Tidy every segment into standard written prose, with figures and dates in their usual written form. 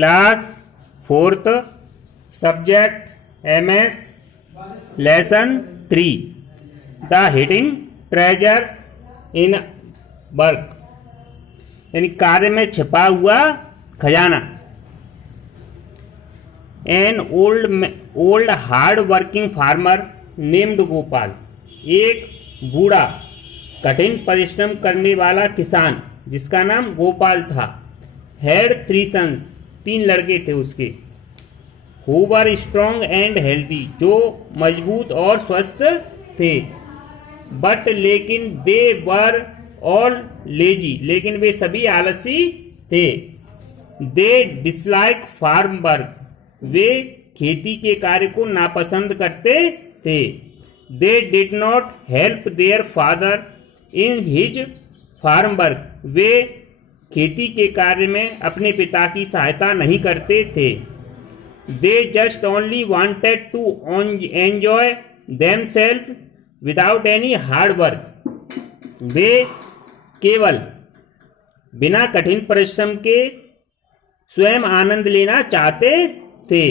Class 4th subject MS lesson 3 the hidden treasure in work, यानी कार्य में छिपा हुआ खजाना। An old hard working farmer named Gopal, एक बूढ़ा कठिन परिश्रम करने वाला किसान जिसका नाम गोपाल था, हैड 3 सन्स, 3 लड़के थे उसके, who were strong and healthy, जो मजबूत और स्वस्थ थे, बट लेकिन दे वर ऑल लेजी, लेकिन वे सभी आलसी थे। दे डिसलाइक फार्म वर्क, वे खेती के कार्य को नापसंद करते थे। They did not help their father in his farm work, वे खेती के कार्य में अपने पिता की सहायता नहीं करते थे। They just only wanted to enjoy themselves without any hard work, वे केवल बिना कठिन परिश्रम के स्वयं आनंद लेना चाहते थे।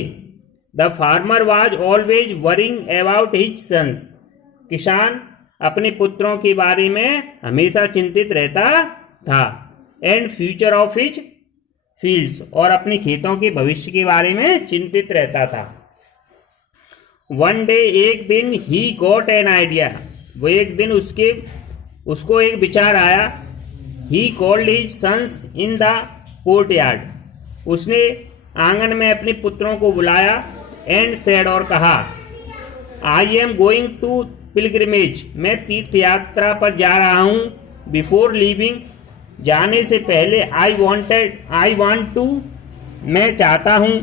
The farmer was always worrying about his sons, किसान अपने पुत्रों के बारे में हमेशा चिंतित रहता था। And future of his fields, और अपने खेतों के भविष्य के बारे में चिंतित रहता था। वन डे, एक दिन, ही गॉट एन आइडिया, वो एक दिन उसको एक विचार आया। He called his sons in the courtyard, उसने आंगन में अपने पुत्रों को बुलाया। एंड सेड, और कहा, I am going to pilgrimage, मैं तीर्थ यात्रा पर जा रहा हूं। बिफोर लीविंग, जाने से पहले, आई वांट टू, मैं चाहता हूं।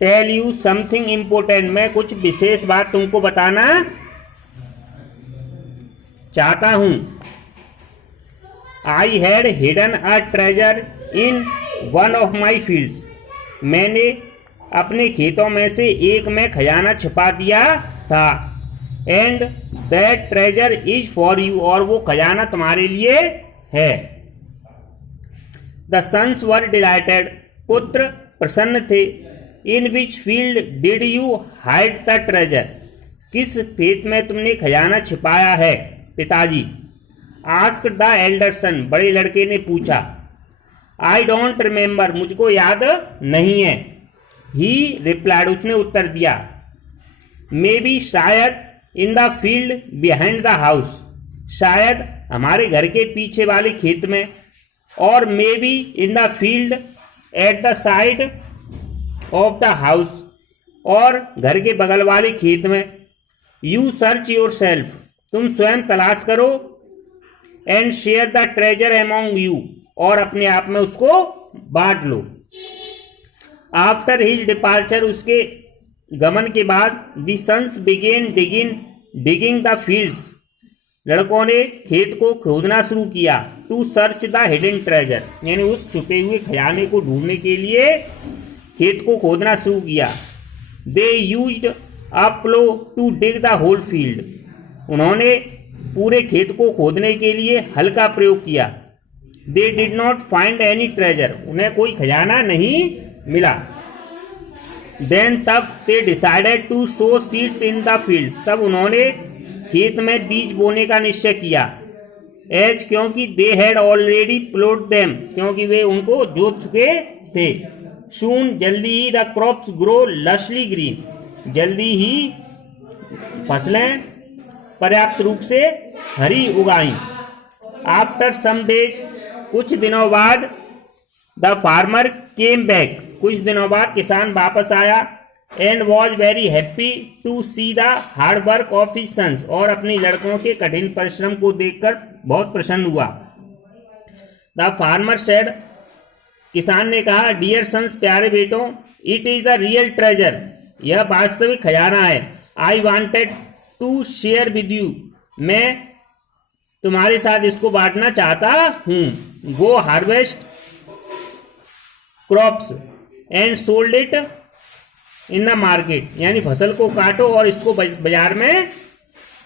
टेल यू समथिंग इम्पोर्टेंट, मैं कुछ विशेष बात तुमको बताना चाहता हूं। I had hidden a treasure in one of my fields, मैंने अपने खेतों में से एक में खजाना छिपा दिया था। And that treasure is for you, और वो खजाना तुम्हारे लिए है। द सन्स वर डिलाइटेड, पुत्र प्रसन्न थे। In which field did you hide the treasure, किस खेत में तुमने खजाना छिपाया है पिताजी? आस्क्ड द एल्डर सन, बड़े लड़के ने पूछा। आई डोंट रिमेंबर, मुझको याद नहीं है। ही रिप्लाइड, उसने उत्तर दिया। मे बी, शायद, इन the field behind the house, शायद हमारे घर के पीछे वाले खेत में, और may be in the field at the side of the house, और घर के बगल वाले खेत में। यू सर्च योर सेल्फ, तुम स्वयं तलाश करो। And share the treasure among you, और अपने आप में उसको बांट लो। आफ्टर हिज डिपार्चर, उसके गमन के बाद, the sons began digging the fields, लड़कों ने खेत को खोदना शुरू किया। To search the hidden treasure, यानी उस छुपे हुए खजाने को ढूंढने के लिए खेत को खोदना शुरू किया। They used a plough to dig the whole field, उन्होंने पूरे खेत को खोदने के लिए हल का प्रयोग किया। They did not find any treasure, उन्हें कोई खजाना नहीं मिला। देन, तब, they decided to sow seeds in the field, तब उन्होंने खेत में बीज बोने का निश्चय किया। एज, क्योंकि दे हैड ऑलरेडी प्लोड देम, क्योंकि वे उनको जोत चुके थे। सून, जल्दी ही, द क्रॉप्स ग्रो लशली ग्रीन, जल्दी ही फसलें पर्याप्त रूप से हरी उगाई। आफ्टर सम डेज, कुछ दिनों बाद, द फार्मर केम बैक, कुछ दिनों बाद किसान वापस आया। And was very happy to see the hard work of his sons, और अपने लड़कों के कठिन परिश्रम को देखकर बहुत प्रसन्न हुआ। द फार्मर सेड, किसान ने कहा, डियर सन्स, प्यारे बेटों, it is the real treasure, यह वास्तविक खजाना है। I wanted to share with you, मैं तुम्हारे साथ इसको बांटना चाहता हूं। Go harvest crops and sold it in the market, यानी फसल को काटो और इसको बाजार में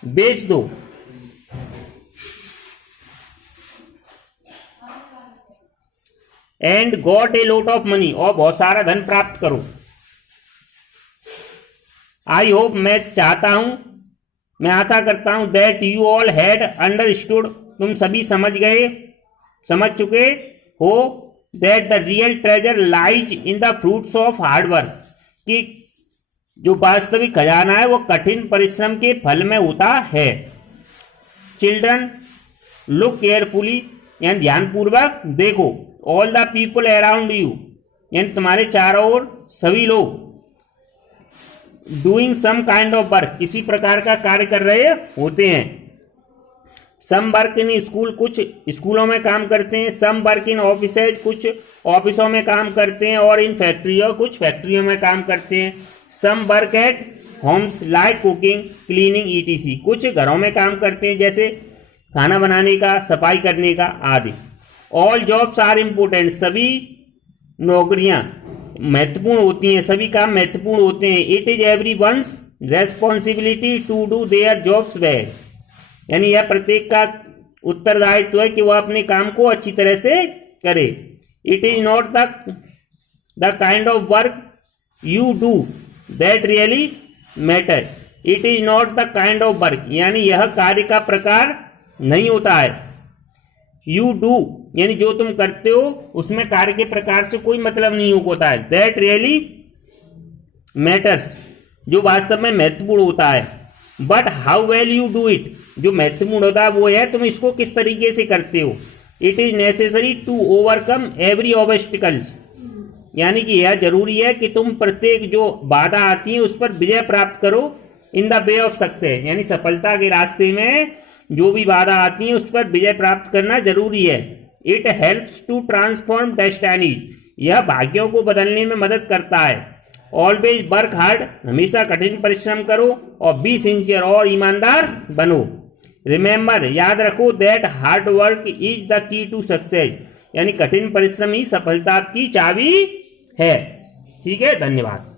बेच दो। And got a lot of money, और बहुत सारा धन प्राप्त करो। आई होप, मैं चाहता हूं, मैं आशा करता हूं, that you all had understood, तुम सभी समझ चुके हो, that the real treasure lies in the fruits of hard work, कि जो वास्तविक खजाना है वो कठिन परिश्रम के फल में होता है। चिल्ड्रन लुक केयरफुली, यानी ध्यानपूर्वक देखो, all the people around you, यानी तुम्हारे चारों ओर सभी लोग, doing some kind of work, किसी प्रकार का कार्य कर रहे होते हैं। सम वर्क इन स्कूल, कुछ स्कूलों में काम करते हैं। सम वर्क इन ऑफिसेज, कुछ ऑफिसों में काम करते हैं। और इन फैक्ट्रियों, कुछ फैक्ट्रियों में काम करते हैं। Some work at homes like cooking, cleaning ETC, कुछ घरों में काम करते हैं जैसे खाना बनाने का, सफाई करने का आदि। ऑल जॉब्स आर इम्पोर्टेंट, सभी नौकरियां महत्वपूर्ण होती हैं, सभी काम महत्वपूर्ण होते हैं। It is everyone's responsibility to do their jobs well, यानी यह प्रत्येक का उत्तरदायित्व है कि वह अपने काम को अच्छी तरह से करे। It is not the kind of work you do that really matter, it is not the kind of work, यानी यह कार्य का प्रकार नहीं होता है। यू डू, यानी जो तुम करते हो उसमें कार्य के प्रकार से कोई मतलब नहीं होता है। दैट रियली मैटर्स, जो वास्तव में महत्वपूर्ण होता है। But how well you do it, जो महत्वपूर्ण होता है वो है तुम इसको किस तरीके से करते हो। It is necessary to overcome every obstacles, यानी कि यह जरूरी है कि तुम प्रत्येक जो बाधा आती है उस पर विजय प्राप्त करो। In the way of success, यानी सफलता के रास्ते में जो भी बाधा आती है उस पर विजय प्राप्त करना जरूरी है। It helps to transform destinies, यह भाग्यों को बदलने में मदद करता है। ऑलवेज वर्क हार्ड, हमेशा कठिन परिश्रम करो। और बी सिंसियर, और ईमानदार बनो। रिमेंबर, याद रखो, that hard work is the key to success, यानी कठिन परिश्रम ही सफलता की चाबी है। ठीक है, धन्यवाद।